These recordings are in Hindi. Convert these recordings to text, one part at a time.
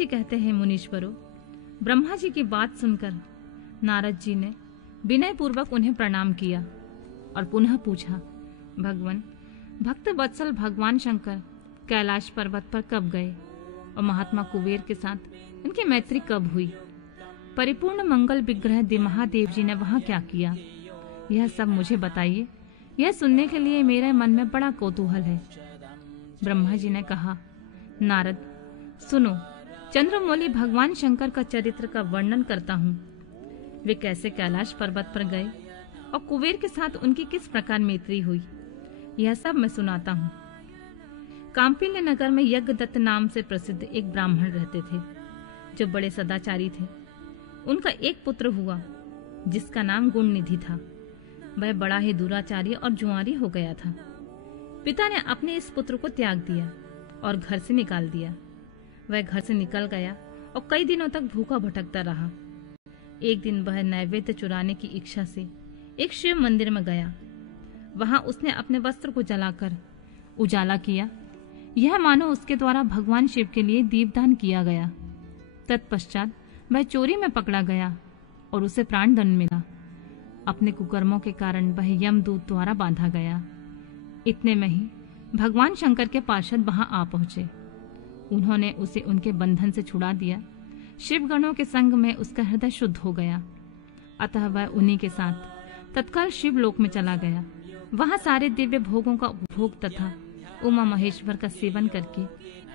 जी कहते हैं, मुनीश्वरों, ब्रह्मा जी की बात सुनकर नारद जी ने विनय पूर्वक उन्हें प्रणाम किया और पुनः पूछा, भगवान, भक्त वत्सल भगवान शंकर कैलाश पर्वत पर कब गए और महात्मा कुबेर के साथ उनकी मैत्री कब हुई? परिपूर्ण मंगल विग्रह महादेव जी ने वहां क्या किया? यह सब मुझे बताइए। यह सुनने के लिए मेरे मन में बड़ा कौतूहल है। ब्रह्मा जी ने कहा, नारद, सुनो, चंद्रमौली भगवान शंकर का चरित्र का वर्णन करता हूँ। वे कैसे कैलाश पर्वत पर गए और कुबेर के साथ उनकी किस प्रकार मैत्री हुई, यह सब मैं सुनाता हूँ। कांपिल्य नगर में यज्ञदत्त नाम से प्रसिद्ध एक ब्राह्मण रहते थे, जो बड़े सदाचारी थे। उनका एक पुत्र हुआ जिसका नाम गुणनिधि था। वह बड़ा ही दुराचारी और जुआरी हो गया था। पिता ने अपने इस पुत्र को त्याग दिया और घर से निकाल दिया। वह घर से निकल गया और कई दिनों तक भूखा भटकता रहा। एक दिन वह नैवेद्य चुराने की इच्छा से एक शिव मंदिर में गया। वहां उसने अपने वस्त्र को जलाकर उजाला किया। यह मानो उसके द्वारा भगवान शिव के लिए दीपदान किया गया। तत्पश्चात वह चोरी में पकड़ा गया और उसे प्राणदंड मिला। अपने कुकर्मों के कारण वह यमदूत द्वारा बांधा गया। इतने में ही भगवान शंकर के पार्षद वहां आ पहुंचे। उन्होंने उसे उनके बंधन से छुड़ा दिया। शिवगणों के संग में उसका हृदय शुद्ध हो गया। अतः वह उन्हीं के साथ तत्काल शिवलोक में चला गया। वहां सारे दिव्य भोगों का उपभोग तथा उमा महेश्वर का सेवन करके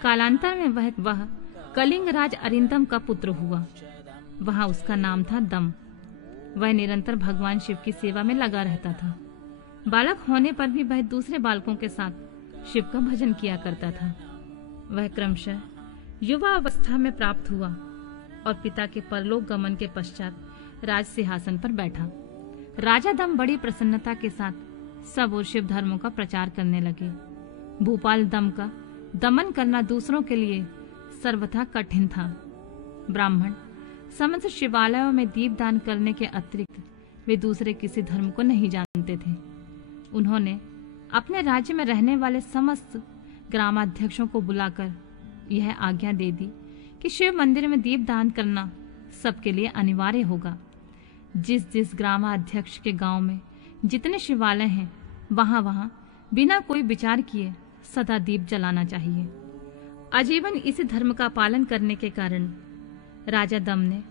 कालांतर में वह कलिंगराज अरिंदम का पुत्र हुआ। वहां उसका नाम था दम। वह निरंतर भगवान शिव की सेवा में लगा रहता था। बालक होने पर भी वह दूसरे बालकों के साथ शिव का भजन किया करता था। वह क्रमशः युवा अवस्था में प्राप्त हुआ और पिता के परलोक गमन के पश्चात राज सिंहासन पर बैठा। राजा दम बड़ी प्रसन्नता के साथ सब और शिव धर्मों का प्रचार करने लगे। भूपाल दम का दमन करना दूसरों के लिए सर्वथा कठिन था। ब्राह्मण समस्त शिवालयों में दीपदान करने के अतिरिक्त वे दूसरे किसी धर्म को नहीं जानते थे। उन्होंने अपने राज्य में रहने वाले समस्त ग्रामाध्यक्षों को बुलाकर यह आज्ञा दे दी कि शिव मंदिर में दीपदान करना सबके लिए अनिवार्य होगा। जिस जिस ग्रामाध्यक्ष के गांव में जितने शिवालय हैं, वहां वहां बिना कोई विचार किए सदा दीप जलाना चाहिए। आजीवन इसी धर्म का पालन करने के कारण राजा दम ने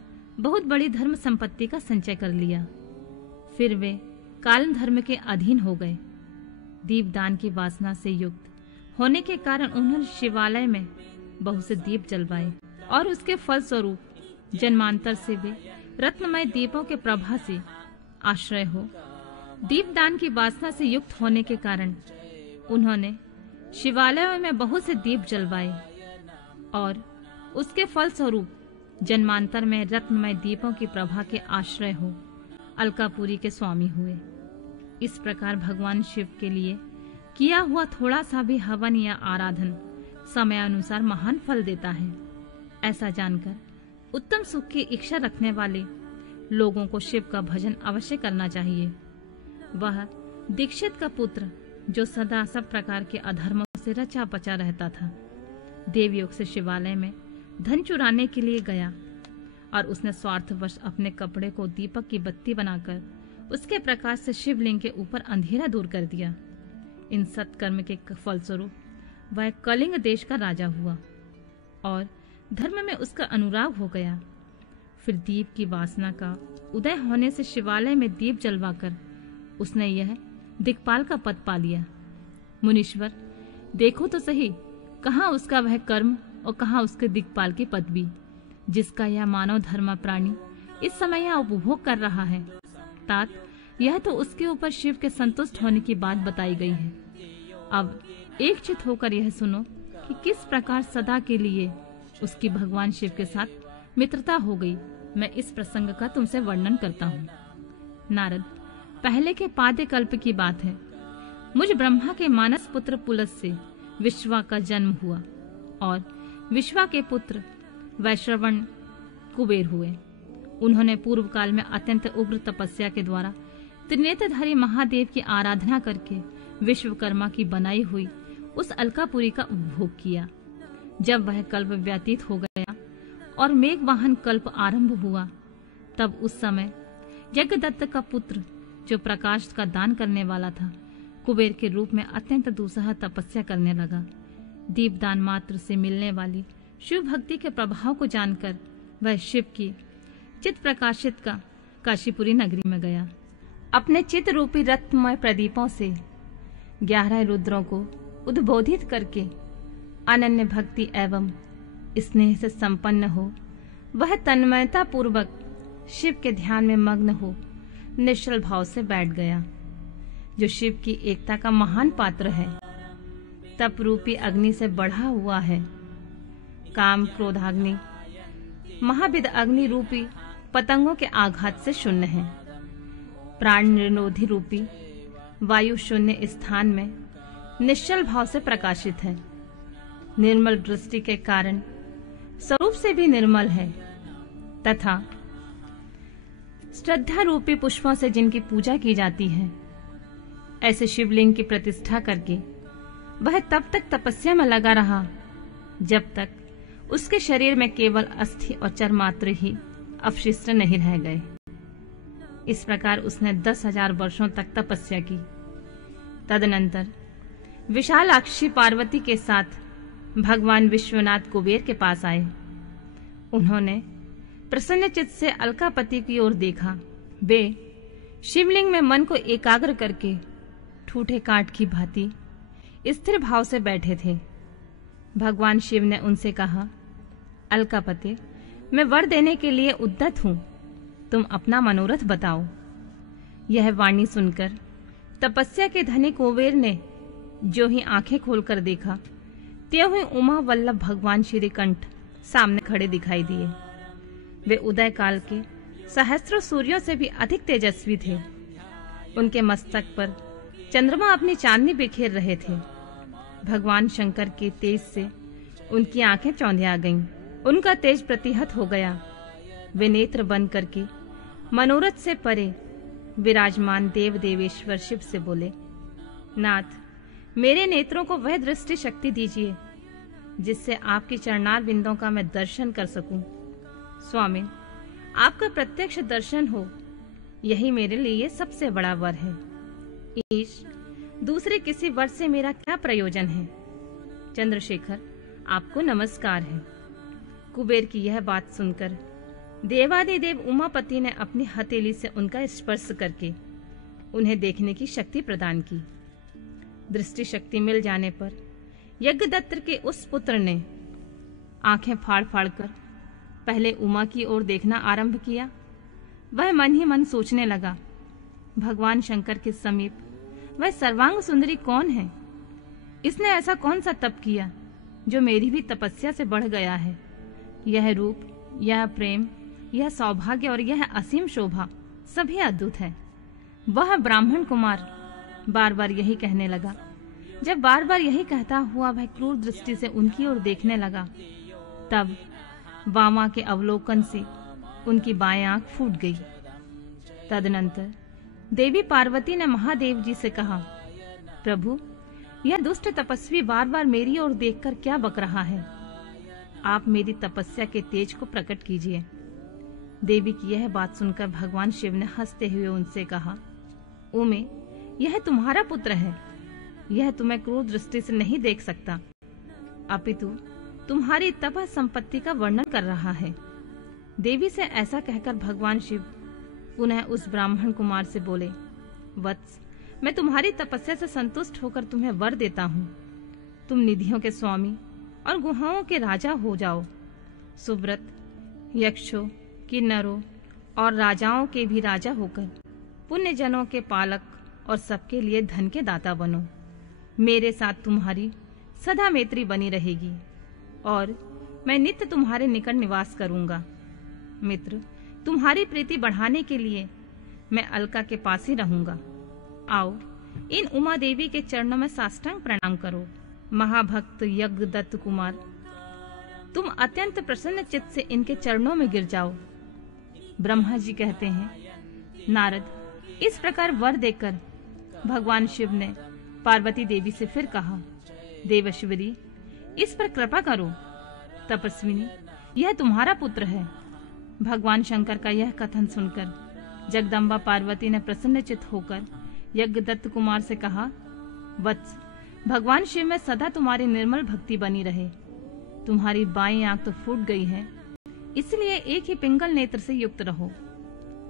बहुत बड़ी धर्म संपत्ति का संचय कर लिया। फिर वे काल धर्म के अधीन हो गए। दीपदान की वासना से युक्त होने के कारण उन्होंने शिवालय में बहुत से दीप जलवाए और उसके फल स्वरूप जन्मांतर से वे रत्नमय दीपों के प्रभा से आश्रय हो। दीपदान की वासना से युक्त होने के कारण उन्होंने शिवालयों में बहुत से दीप जलवाए और उसके फल स्वरूप जन्मांतर में रत्नमय दीपों की प्रभा के आश्रय हो अलकापुरी के स्वामी हुए। इस प्रकार भगवान शिव के लिए किया हुआ थोड़ा सा भी हवन या आराधन समयानुसार महान फल देता है। ऐसा जानकर उत्तम सुख की इच्छा रखने वाले लोगों को शिव का भजन अवश्य करना चाहिए। वह दीक्षित का पुत्र जो सदा सब प्रकार के अधर्मों से रचा बचा रहता था, देवयोग से शिवालय में धन चुराने के लिए गया और उसने स्वार्थवश अपने कपड़े को दीपक की बत्ती बनाकर उसके प्रकाश से शिवलिंग के ऊपर अंधेरा दूर कर दिया। इन सत्कर्म के फलस्वरूप वह कलिंग देश का राजा हुआ और धर्म में उसका अनुराग हो गया। फिर दीप की वासना का उदय होने से शिवालय में दीप जलवाकर उसने यह दिक्पाल का पद पा लिया। मुनीश्वर, देखो तो सही, कहाँ उसका वह कर्म और कहाँ उसके दिक्पाल की पदवी जिसका यह मानव धर्म प्राणी इस समय यहाँ उपभोग कर रहा है। तात, यह तो उसके ऊपर शिव के संतुष्ट होने की बात बताई गई है। अब एक चित होकर यह सुनो कि किस प्रकार सदा के लिए उसकी भगवान शिव के साथ मित्रता हो गई। मैं इस प्रसंग का तुमसे वर्णन करता हूँ। नारद, पहले के पाद्य कल्प की बात है। मुझ ब्रह्मा के मानस पुत्र पुलस से विश्वा का जन्म हुआ और विश्वा के पुत्र वैश्रवण कुबेर हुए। उन्होंने पूर्व काल में अत्यंत उग्र तपस्या के द्वारा त्रिनेत्रधारी महादेव की आराधना करके विश्वकर्मा की बनाई हुई उस अलकापुरी का उपभोग किया। जब वह कल्प व्यतीत हो गया और मेघवाहन कल्प आरंभ हुआ, तब उस समय यज्ञदत्त का पुत्र, जो प्रकाश का दान करने वाला था, कुबेर के रूप में अत्यंत दुस्सह तपस्या करने लगा। दीपदान मात्र से मिलने वाली शिव भक्ति के प्रभाव को जानकर वह शिव की चित प्रकाशित का काशीपुरी नगरी में गया। अपने चित रूपी रत्नमय प्रदीपों से 11 रुद्रों को उद्बोधित करके अनन्य भक्ति एवं स्नेह से संपन्न हो, वह तन्मयता पूर्वक शिव के ध्यान में मग्न हो निश्चल भाव से बैठ गया। जो शिव की एकता का महान पात्र है, तप रूपी अग्नि से बढ़ा हुआ है। काम क्रोधाग्नि महाविद अग्नि रूपी पतंगों के आघात से शून्य है। प्राण निरोधी रूपी वायु शून्य स्थान में निश्चल भाव से प्रकाशित है। निर्मल दृष्टि के कारण स्वरूप से भी निर्मल है तथा श्रद्धा रूपी पुष्पों से जिनकी पूजा की जाती है, ऐसे शिवलिंग की प्रतिष्ठा करके वह तब तक तपस्या में लगा रहा जब तक उसके शरीर में केवल अस्थि और चर्मात्र ही अवशिष्ट नहीं रह गए। इस प्रकार उसने 10,000 वर्षों तक तपस्या की। तदनंतर विशालाक्षी पार्वती के साथ भगवान विश्वनाथ कुबेर के पास आए। उन्होंने प्रसन्नचित्त से अलकापति की ओर देखा। वे शिवलिंग में मन को एकाग्र करके ठूठे काठ की भांति स्थिर भाव से बैठे थे। भगवान शिव ने उनसे कहा, अलकापति, मैं वर देने के लिए उद्यत हूं, तुम अपना मनोरथ बताओ। यह वाणी सुनकर तपस्या के धनी कुबेर ने जो ही आंखें खोलकर देखा, त्यों ही उमा वल्लभ भगवान श्रीकंठ सामने खड़े दिखाई दिए। वे उदय काल के सहस्त्रों सूर्यों से भी अधिक तेजस्वी थे। उनके मस्तक पर चंद्रमा अपनी चांदनी बिखेर रहे थे। भगवान शंकर के तेज से उनकी आंखें चौंधिया गईं। उनका तेज प्रतिहत हो गया। वे नेत्र बंद करके मनोरथ से परे विराजमान देव देवेश्वर शिव से बोले, नाथ, मेरे नेत्रों को वह दृष्टि शक्ति दीजिए जिससे आपकी चरणार बिंदों का मैं दर्शन कर सकूं। स्वामी, आपका प्रत्यक्ष दर्शन हो, यही मेरे लिए सबसे बड़ा वर है। ईश, दूसरे किसी वर से मेरा क्या प्रयोजन है। चंद्रशेखर, आपको नमस्कार है। कुबेर की यह बात सुनकर देवादिदेव उमापति ने अपनी हथेली से उनका स्पर्श करके उन्हें देखने की शक्ति प्रदान की। दृष्टि शक्ति मिल जाने पर यज्ञदत्त के उस पुत्र ने आंखें फाड़ फाड़ कर पहले उमा की ओर देखना आरंभ किया। वह मन ही मन सोचने लगा, भगवान शंकर के समीप वह सर्वांग सुंदरी कौन है? इसने ऐसा कौन सा तप किया जो मेरी भी तपस्या से बढ़ गया है? यह रूप, यह प्रेम, यह सौभाग्य और यह असीम शोभा सभी अद्भुत है। वह ब्राह्मण कुमार बार बार यही कहने लगा। जब बार बार यही कहता हुआ वह क्रूर दृष्टि से उनकी ओर देखने लगा, तब वामा के अवलोकन से उनकी बाएं आंख फूट गई। तदनंतर देवी पार्वती ने महादेव जी से कहा, प्रभु, यह दुष्ट तपस्वी बार बार मेरी ओर देखकर क्या बक रहा है? आप मेरी तपस्या के तेज को प्रकट कीजिए। देवी की यह बात सुनकर भगवान शिव ने हंसते हुए उनसे कहा, उमे, यह तुम्हारा पुत्र है। यह तुम्हें क्रूर दृष्टि से नहीं देख सकता, अपितु तुम्हारी तप संपत्ति का वर्णन कर रहा है। देवी से ऐसा कहकर भगवान शिव पुनः उस ब्राह्मण कुमार से बोले, वत्स, मैं तुम्हारी तपस्या से संतुष्ट होकर तुम्हें वर देता हूँ। तुम निधियों के स्वामी और गुहाओं के राजा हो जाओ। सुव्रत, यक्षों, किन्नरों और राजाओं के भी राजा होकर पुण्य जनों के पालक और सबके लिए धन के दाता बनो। मेरे साथ तुम्हारी सदा मैत्री बनी रहेगी और मैं नित्य तुम्हारे निकट निवास करूंगा। मित्र, तुम्हारी प्रीति बढ़ाने के लिए मैं अलका के पास ही रहूंगा। आओ, इन उमा देवी के चरणों में साष्टांग प्रणाम करो। महाभक्त यज्ञदत्त कुमार, तुम अत्यंत प्रसन्न चित्त से इनके चरणों में गिर जाओ। ब्रह्मा जी कहते हैं, नारद, इस प्रकार वर देकर भगवान शिव ने पार्वती देवी से फिर कहा, देवश्वरी, इस पर कृपा करो। तपस्विनी, यह तुम्हारा पुत्र है। भगवान शंकर का यह कथन सुनकर जगदम्बा पार्वती ने प्रसन्नचित्त होकर यज्ञदत्त कुमार से कहा, वत्स, भगवान शिव में सदा तुम्हारी निर्मल भक्ति बनी रहे। तुम्हारी बाईं आंख तो फूट गई है, इसलिए एक ही पिंगल नेत्र से युक्त रहो।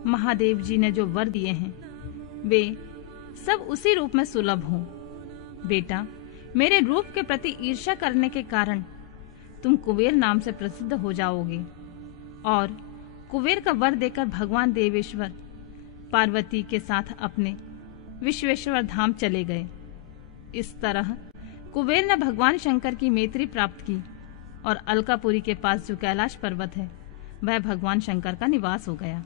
महादेव जी ने जो वर दिए हैं वे सब उसी रूप में सुलभ हो। बेटा, मेरे रूप के प्रति ईर्ष्या करने के कारण तुम कुबेर नाम से प्रसिद्ध हो जाओगे। और कुबेर का वर देकर भगवान देवेश्वर पार्वती के साथ अपने विश्वेश्वर धाम चले गए। इस तरह कुबेर ने भगवान शंकर की मैत्री प्राप्त की और अलकापुरी के पास जो कैलाश पर्वत है वह भगवान शंकर का निवास हो गया।